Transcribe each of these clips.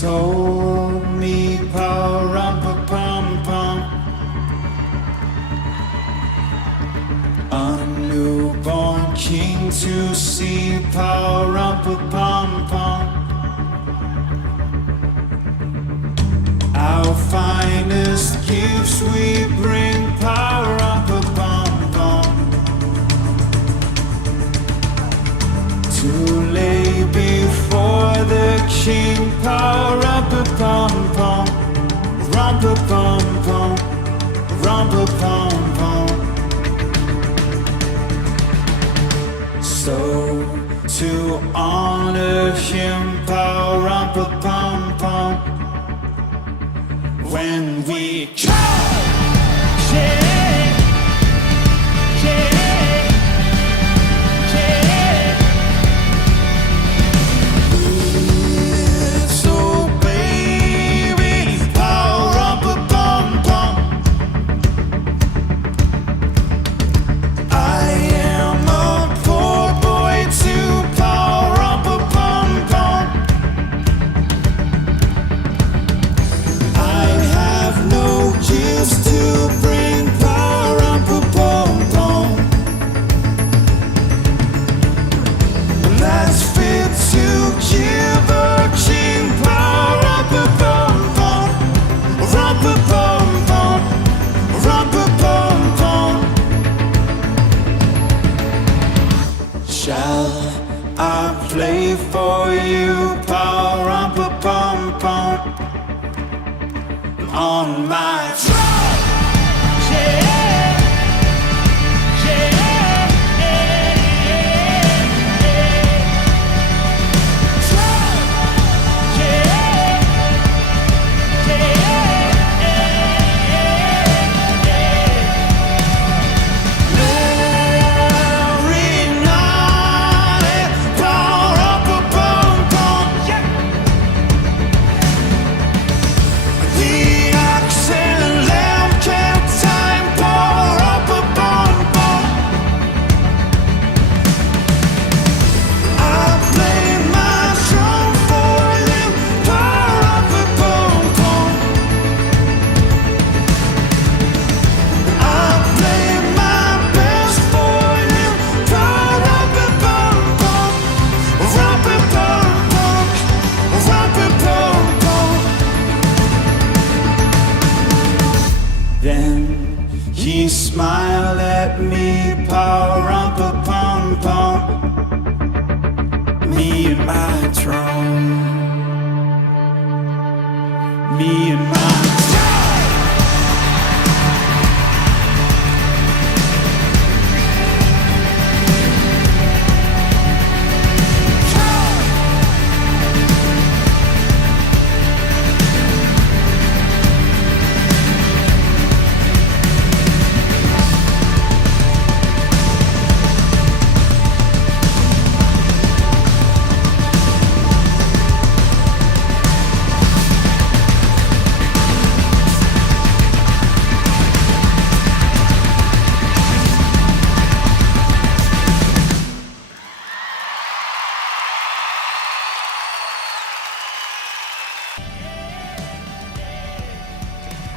told me, pa-rum-pa-pum-pum, a newborn king to see, pa-rum-pa-pum-pum. Our finest gifts we bring, pa-rum-pa-pum-pum, to lay before the king, pa-rum-pa-pum-pum, rum-pa-pum-pum, rum-pa-pum-pum. So to honor him, pa-rum-pa-pum-pum, when we come, yeah, yeah, yeah. Little baby, pa-rum-pa-pum-pum, I am a poor boy too, pa-rum-pa-pum-pum. I have no gifts to bring, pa-rum-pa-pum-pum, that's fit to give a king, pa-rum-pa-pum-pum, rum-pa-pum-pum, rum-pa-pum-pum. Shall I play for you, pa-rum-pa-pum-pum, on my drum? Yeah, yeah, yeah, drum. Yeah, Mary night, pa-rum-pa-pum-pum, yeah. The oxen and lamb kept time, pa-rum-pa-pum-pum. I play my drum for you, pa-rum-pa-pum-pum. I play my best for you, pa-rum-pa-pum-pum, rum-pa-pum-pum, rum-pa-pum-pum. Then he smiled at me, pa-rum-pa-pum-pum, me and my drum, me and my drum.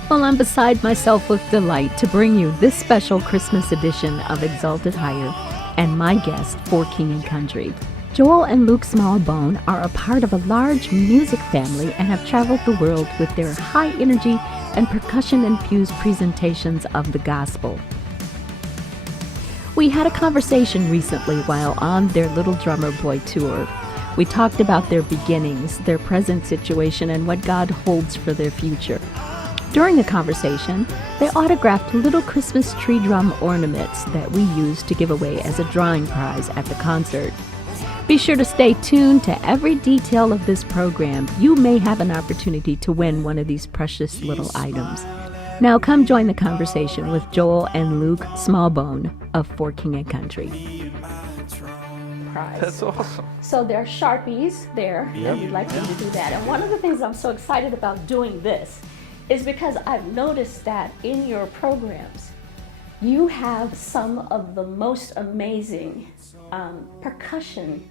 Well, I'm beside myself with delight to bring you this special Christmas edition of Exalted Higher and my guest for King and Country. Joel and Luke Smallbone are a part of a large music family and have traveled the world with their high energy and percussion-infused presentations of the gospel. We had a conversation recently while on their Little Drummer Boy tour. We talked about their beginnings, their present situation, and what God holds for their future. During the conversation, they autographed little Christmas tree drum ornaments that we used to give away as a drawing prize at the concert. Be sure to stay tuned to every detail of this program. You may have an opportunity to win one of these precious little items. Now come join the conversation with Joel and Luke Smallbone of For King and Country. Prize. That's awesome. So there are Sharpies there, and we'd like you to do that. And one of the things I'm so excited about doing this is because I've noticed that in your programs, you have some of the most amazing percussion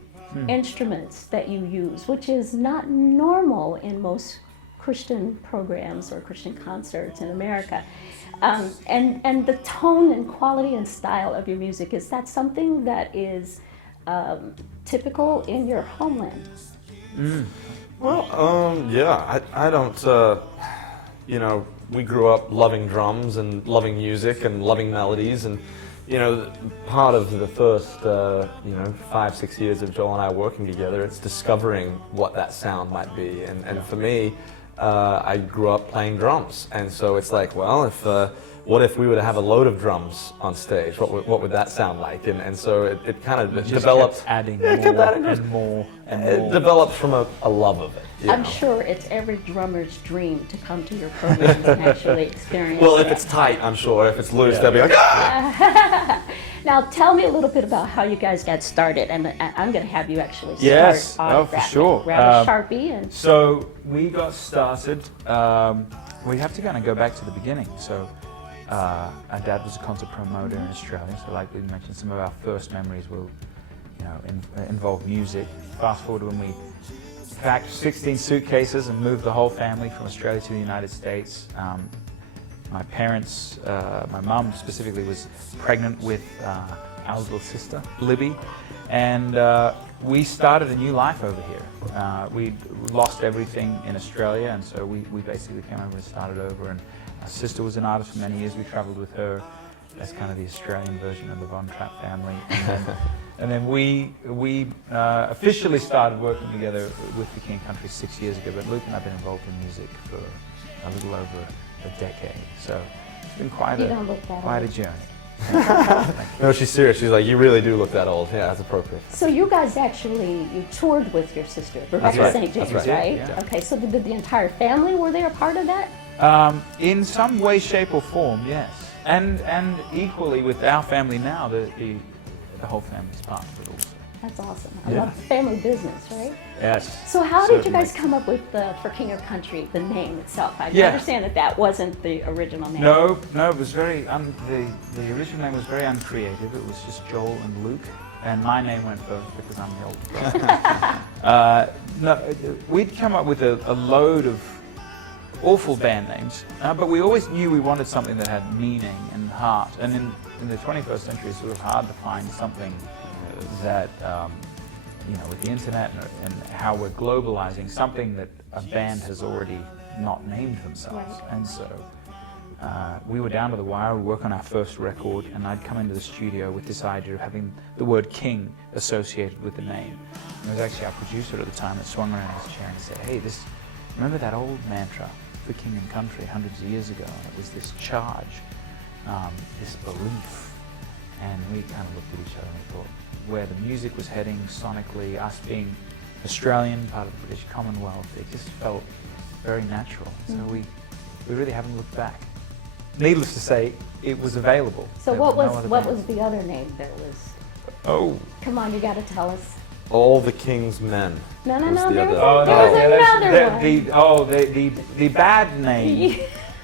instruments that you use, which is not normal in most Christian programs or Christian concerts in America. And the tone and quality and style of your music, is that something that is typical in your homeland? Well, yeah, I don't, you know, we grew up loving drums and loving music and loving melodies, and, you know, part of the first, you know, 5-6 years of Joel and I working together, it's discovering what that sound might be. And for me, I grew up playing drums, and so it's like, well, what if we were to have a load of drums on stage? What would that sound like? And so it kind of developed. Kept adding more and more and more. It developed from a love of it. I'm sure it's every drummer's dream to come to your programs and actually experience Well, it. if it's tight, I'm sure. If it's loose, they'll be like, ah! Now, tell me a little bit about how you guys got started, and I'm going to have you actually start Yes, on for sure. Grab a Sharpie and. So we got started. We have to kind of go back to the beginning. So our dad was a concert promoter in Australia. So, like we mentioned, some of our first memories will, you know, involve music. Fast forward when we packed 16 suitcases and moved the whole family from Australia to the United States. My parents, my mum specifically, was pregnant with our little sister, Libby, and we started a new life over here. We lost everything in Australia, and so we basically came over and started over. And our sister was an artist for many years. We traveled with her. That's kind of the Australian version of the Von Trapp family. And then we officially started working together with the King Country 6 years ago. But Luke and I have been involved in music for a little over a decade. So it's been quite a journey. No, she's serious. She's like, you really do look that old. Yeah, that's appropriate. So you guys actually, you toured with your sister, Rebecca right. St. James, That's right? Yeah. Okay, so did the entire family, were they a part of that? In some way, shape, or form, yes. And equally with our family now, the whole family's part of it also. That's awesome. I love family business, right? Yes. So how did you certainly. guys come up with For King of Country, the name itself? I Yeah. understand that wasn't the original name. No, it was very, the original name was very uncreative. It was just Joel and Luke, and my name went first because I'm the older brother. No, we'd come up with a load of awful band names, but we always knew we wanted something that had meaning and heart. And in the 21st century, it's sort of hard to find something that, you know, with the internet and how we're globalizing, something that a band has already not named themselves. Right. And so we were down to the wire. We work on our first record, and I'd come into the studio with this idea of having the word King associated with the name. And it was actually our producer at the time that swung around his chair and said, hey, remember that old mantra for King and Country hundreds of years ago? And it was this charge, this belief. And we kind of looked at each other and thought, where the music was heading sonically, us being Australian, part of the British Commonwealth, it just felt very natural. So we really haven't looked back. Needless to say, it was available. So There what were was no other what bands. was the other name that was? Oh. Come on, you got to tell us. All the King's Men. No, was the there was, other- there was Oh, another one. the bad name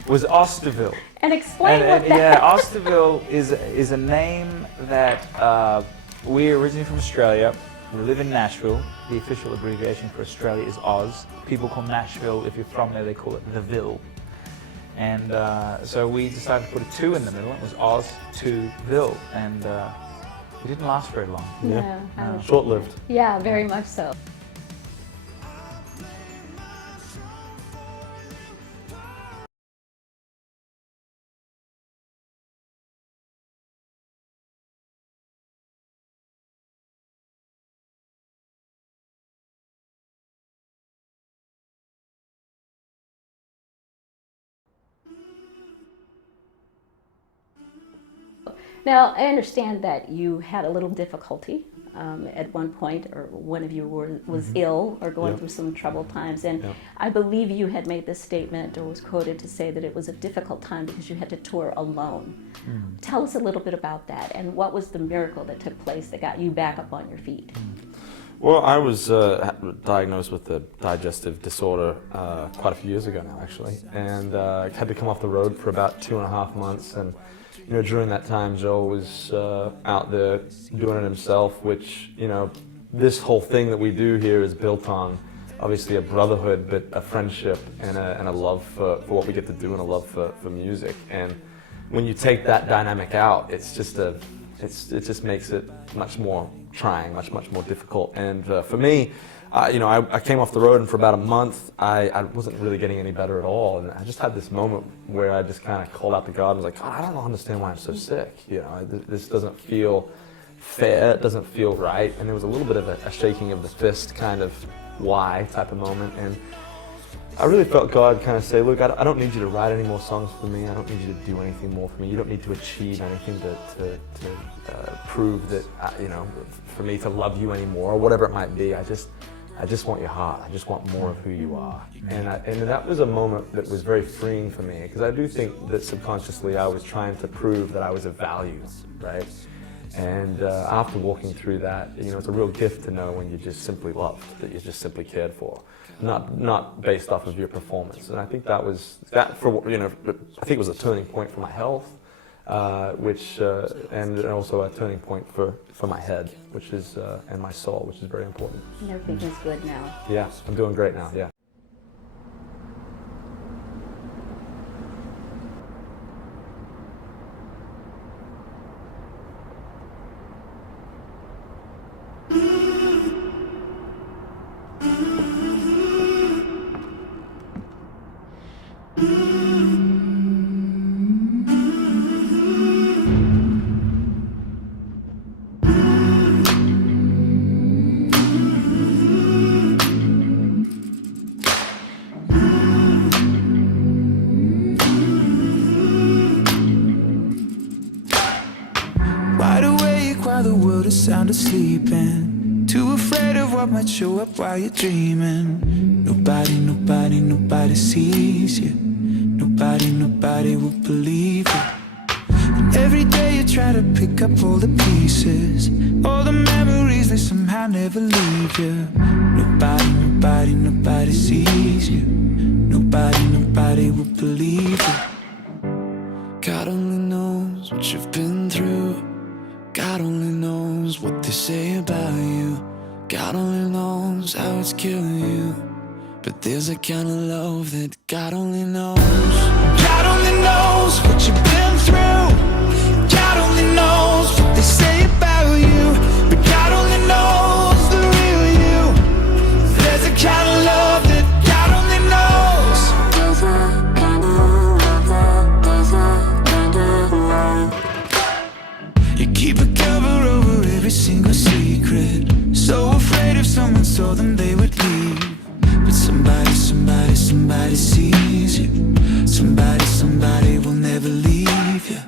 was Osterville. And explain And, what that. yeah, Osterville is a name that we're originally from Australia. We live in Nashville. The official abbreviation for Australia is Oz. People call Nashville, if you're from there, they call it the Ville. And so we decided to put a 2 in the middle. It was Oz to Ville, and it didn't last very long. No, I was- Short-lived. Yeah, very much so. Now, I understand that you had a little difficulty at one point, or one of you was ill or going Yep. through some troubled times, and Yep. I believe you had made this statement or was quoted to say that it was a difficult time because you had to tour alone. Tell us a little bit about that, and what was the miracle that took place that got you back up on your feet? Well, I was diagnosed with a digestive disorder quite a few years ago now, actually, and had to come off the road for about 2.5 months. And during that time, Joel was out there doing it himself, which this whole thing that we do here is built on obviously a brotherhood, but a friendship and a love for what we get to do and a love for music. And when you take that dynamic out, it just makes it much more trying, much more difficult. And for me, I came off the road, and for about a month, I wasn't really getting any better at all. And I just had this moment where I just kind of called out to God and was like, God, I don't understand why I'm so sick. This doesn't feel fair, it doesn't feel right. And there was a little bit of a shaking of the fist kind of why type of moment. And I really felt God kind of say, look, I don't need you to write any more songs for me. I don't need you to do anything more for me. You don't need to achieve anything to prove that, for me to love you anymore, or whatever it might be. I just want your heart. I just want more of who you are. And that was a moment that was very freeing for me, because I do think that subconsciously I was trying to prove that I was of value, right? And after walking through that, it's a real gift to know when you're just simply loved, that you're just simply cared for, not based off of your performance. And I think I think it was a turning point for my health, and also a turning point for my head, and my soul, which is very important. And everything is good now. Yeah, I'm doing great now, yeah. Wide awake while the world is sound asleep, and too afraid of what might show up while you're dreaming. Nobody sees you. Nobody will believe you. And every day you try to pick up all the pieces, all the memories, they somehow never leave you. Nobody sees you. Nobody will believe you. God only knows what you've been through. God only knows what they say about you. God only knows how it's killing you. But there's a kind of love that God only knows. God only knows what you've been through. God only knows what they say about you. But God only knows the real you. There's a kind of love that God only knows. There's a kind of love. You keep a cover over every single secret, so afraid if someone saw them they would leave. But somebody sees you. Somebody will never leave you.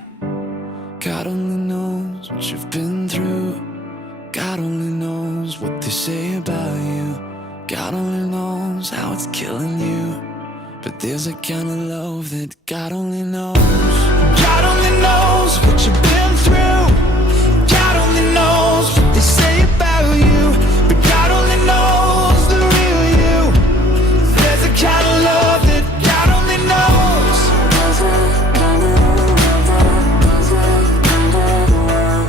God only knows what you've been through. God only knows what they say about you. God only knows how it's killing you. But there's a kind of love that God only knows. God only knows what you've been through. God only knows what they say about you. But God only knows the real you. There's a kind of love that God only knows. There's a kind of love. There's a kind of love.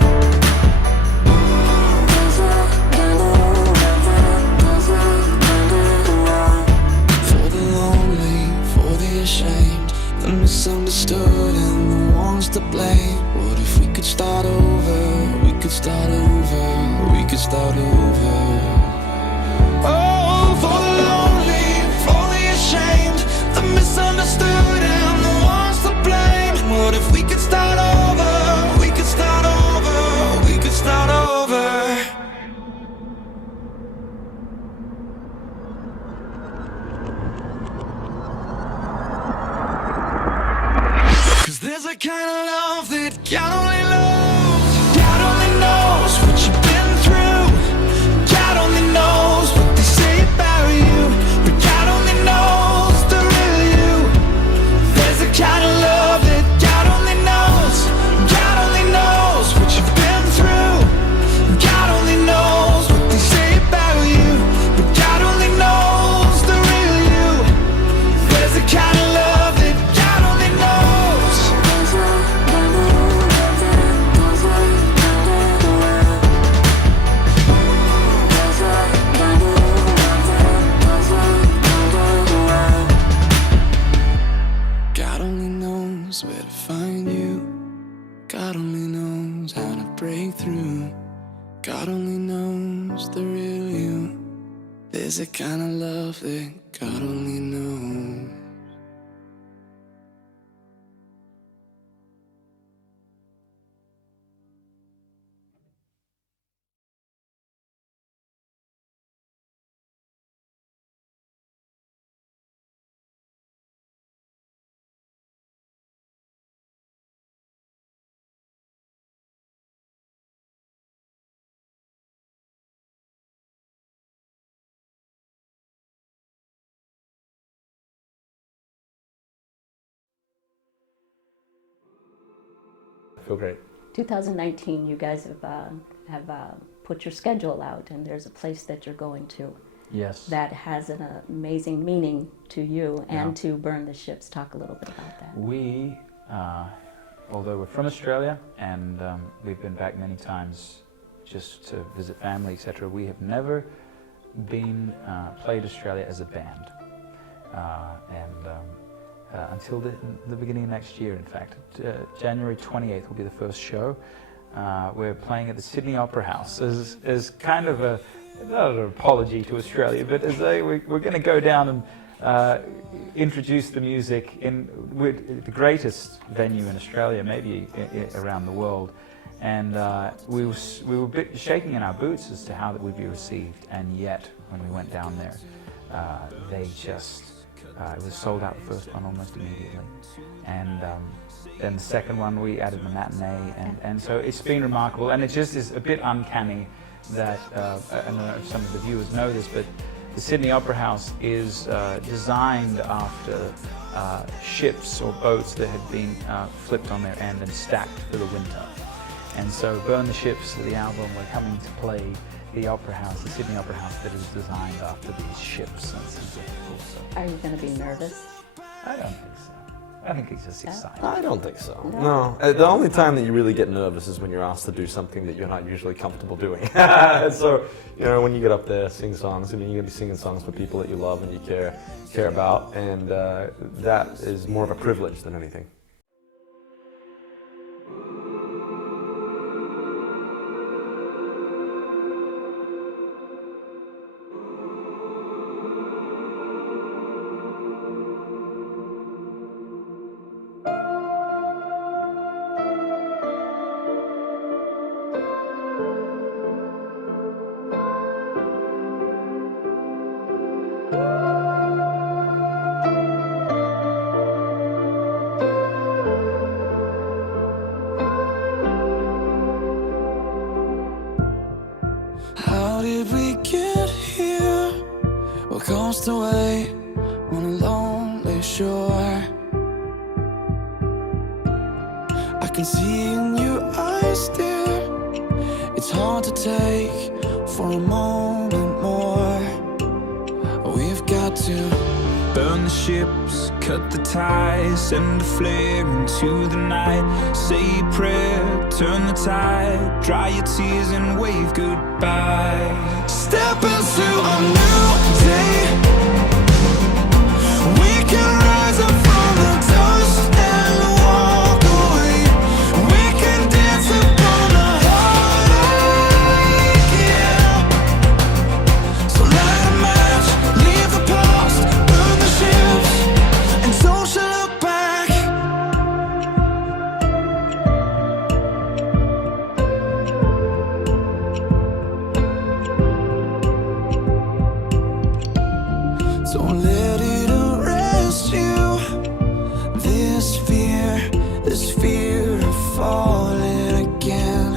There's a kind of love. There's a kind of love. For the lonely, for the ashamed, the misunderstood and the ones to blame. What if we could start over? We could start over. We could start over. Oh, for the lonely, for the ashamed, the misunderstood and the ones to blame. What if we could start over? We could start over. We could start over. There's a kind of love that God only knows. God only knows what you've been through. God only knows what they say about you. But God only knows the real you. There's a kind of love that God only knows. God only knows what you've been through. God only knows what they say about you. But God only knows the real you. There's a kind of love that God only knows. There's a kind of love. to find you. God only knows how to break through. God only knows the real you. There's a kind of love that God only knows. I feel great. 2019, you guys have put your schedule out, and there's a place that you're going to Yes. that has an amazing meaning to you and Yeah. to Burn the Ships. Talk a little bit about that. We, although we're from Australia and we've been back many times just to visit family, etc., we have never been played Australia as a band. Until the beginning of next year, in fact. January 28th will be the first show. We're playing at the Sydney Opera House as kind of a, not an apology to Australia, but as we're going to go down and introduce the music in the greatest venue in Australia, maybe around the world. And we were a bit shaking in our boots as to how that would be received, and yet when we went down there, they just, it was sold out the first one almost immediately. And then the second one we added the matinee, and so it's been remarkable, and it just is a bit uncanny that, I don't know if some of the viewers know this, but the Sydney Opera House is designed after ships or boats that had been flipped on their end and stacked for the winter. And so Burn the Ships, the album, we're coming to play the Opera House, the Sydney Opera House, that is designed after these ships. And it's beautiful, so. Are you going to be nervous? I don't think so. I think it's just exciting. I don't think so. No. The only time that you really get nervous is when you're asked to do something that you're not usually comfortable doing. So, you know, when you get up there, sing songs, I mean, you're going to be singing songs for people that you love and you care about, and that is more of a privilege than anything. How did we get here? What cost away on a lonely shore? I can see in your eyes, dear, it's hard to take for a moment more. We've got to burn the ships, cut the ties, send a flare into the night. Say a prayer, turn the tide, dry your tears and wave goodbye. Step into a new day. We can rise up from the dust and walk away. We can dance upon the heartache, yeah. So light a match, leave the past, burn the ships, and don't you look back. Don't let it arrest you. This fear of falling again.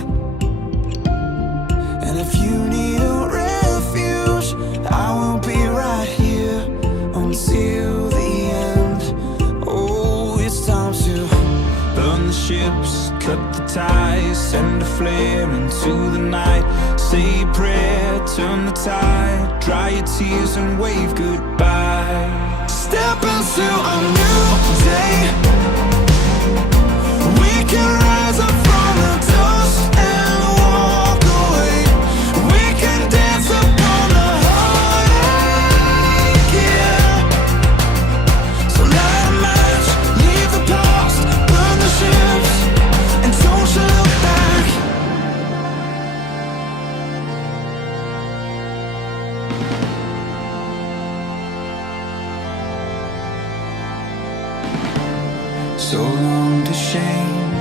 And if you need a refuge, I will be right here until the end. Oh, it's time to burn the ships, cut the ties, send a flare into the night. Say a prayer, turn the tide, dry your tears and wave goodbye. Step into a new day. We can rise up from the dust and walk away. We can dance upon the heartache, yeah. So light a match, leave the past, burn the So long to shame,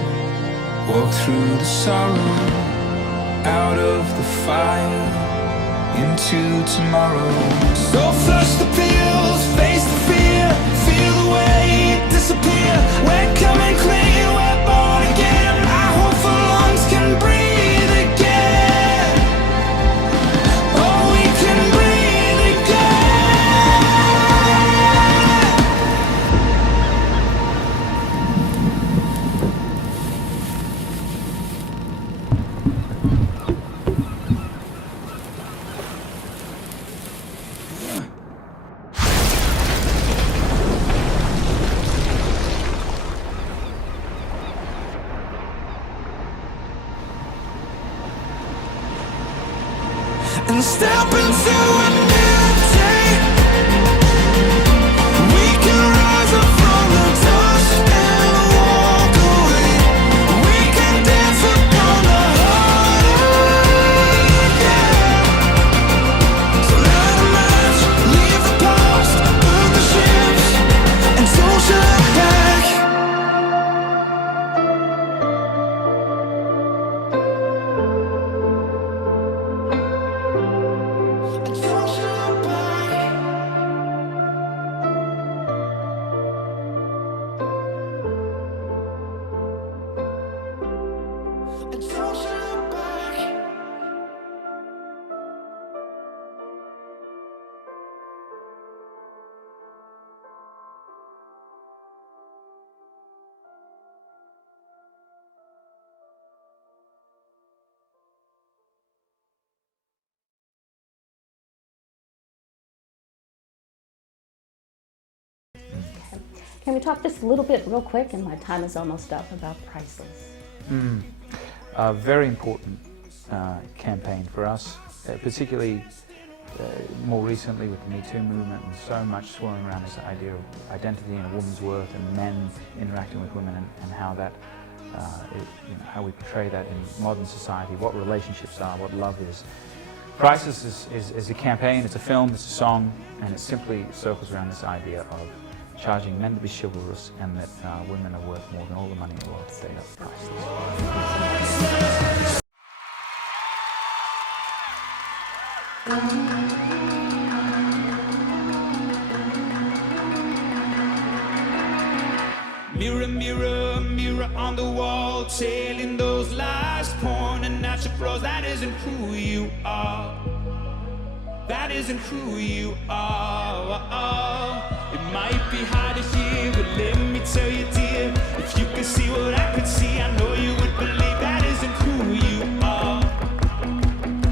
walk through the sorrow, out of the fire, into tomorrow. So flush the pills, face the fear, feel the weight disappear. We're coming clean, we're born again. Our hopeful lungs can breathe again. Oh, we can breathe again. And step into a new day. We can rise up from the dust and walk away. We can dance upon the heart, yeah. So light a match, leave the past, burn the ships, and don't you look back. And don't you look back. And don't you look back. Can we talk just a little bit real quick, and my time is almost up, about Priceless? A very important campaign for us, particularly more recently with the Me Too movement, and so much swirling around this idea of identity and a woman's worth, and men interacting with women, and how that, how we portray that in modern society, what relationships are, what love is. Priceless is a campaign, it's a film, it's a song, and it simply circles around this idea of charging men to be chivalrous, and that women are worth more than all the money in the world. They are priceless. Mirror, mirror, mirror on the wall, telling those lies, pointing at your flaws. That isn't who you are. That isn't who you are. It might be hard to hear, but let me tell you, dear, if you could see what I could see, I know you would believe that isn't who you are.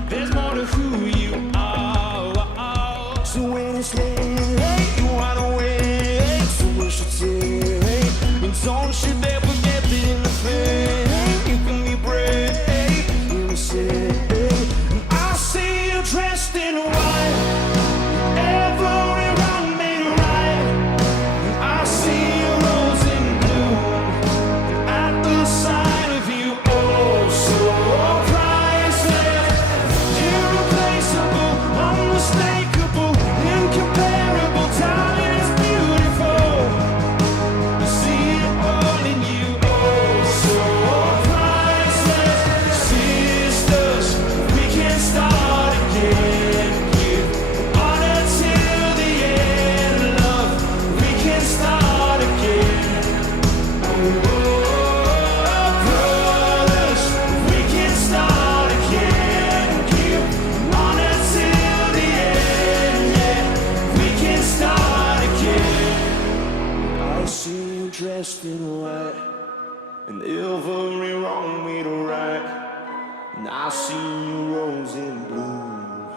There's more to who you are. So when it's late, you wanna wait, so we should say, don't you dare forget the innocent. You can be brave, innocent. I see you dressed in white, every wrong made right. I see your rose in bloom at the sight of you. Oh, so priceless, irreplaceable, unmistakable, incomparable. Darling, it's beautiful. I see it all in you. Oh, so priceless. Sisters, we can start again. Give honor till the end, love. We can start again. Oh, brothers, we can start again. Give honor till the end, yeah. We can start again. I see you dressed in white, and every wrong made right. And I see you rose in bloom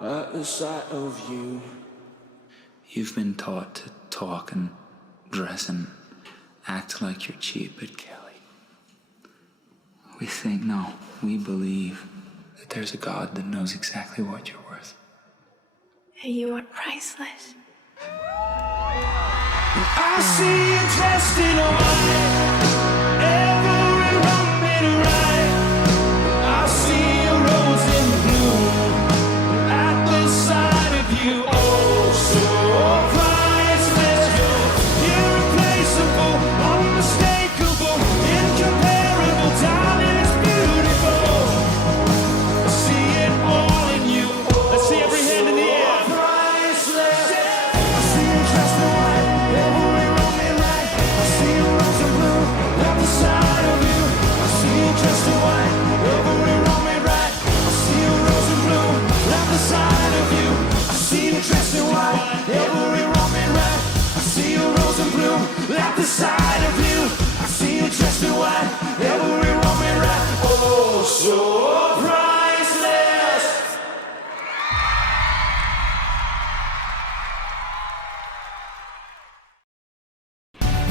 at the sight of you. You've been taught to talk and dress and act like you're cheap, but Kelly, we think, no, we believe that there's a God that knows exactly what you're worth. You are priceless. I see you dressed in white, every wrong made right. I see you rose in bloom at the sight of you. Oh, so priceless, you're irreplaceable. inside of you. I see you dressed in white, every moment right. Oh, so priceless.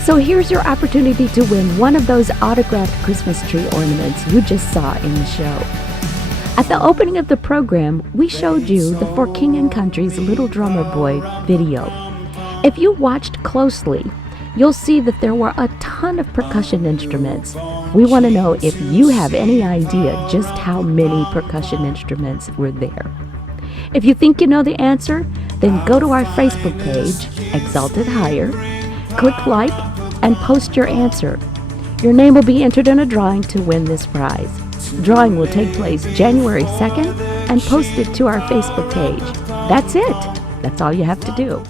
So here's your opportunity to win one of those autographed Christmas tree ornaments you just saw in the show. At the opening of the program, we showed you the For King and Country's Little Drummer Boy video. If you watched closely, you'll see that there were a ton of percussion instruments. We want to know if you have any idea just how many percussion instruments were there. If you think you know the answer, then go to our Facebook page, Exalted Higher, click like, and post your answer. Your name will be entered in a drawing to win this prize. Drawing will take place January 2nd and posted to our Facebook page. That's it. That's all you have to do.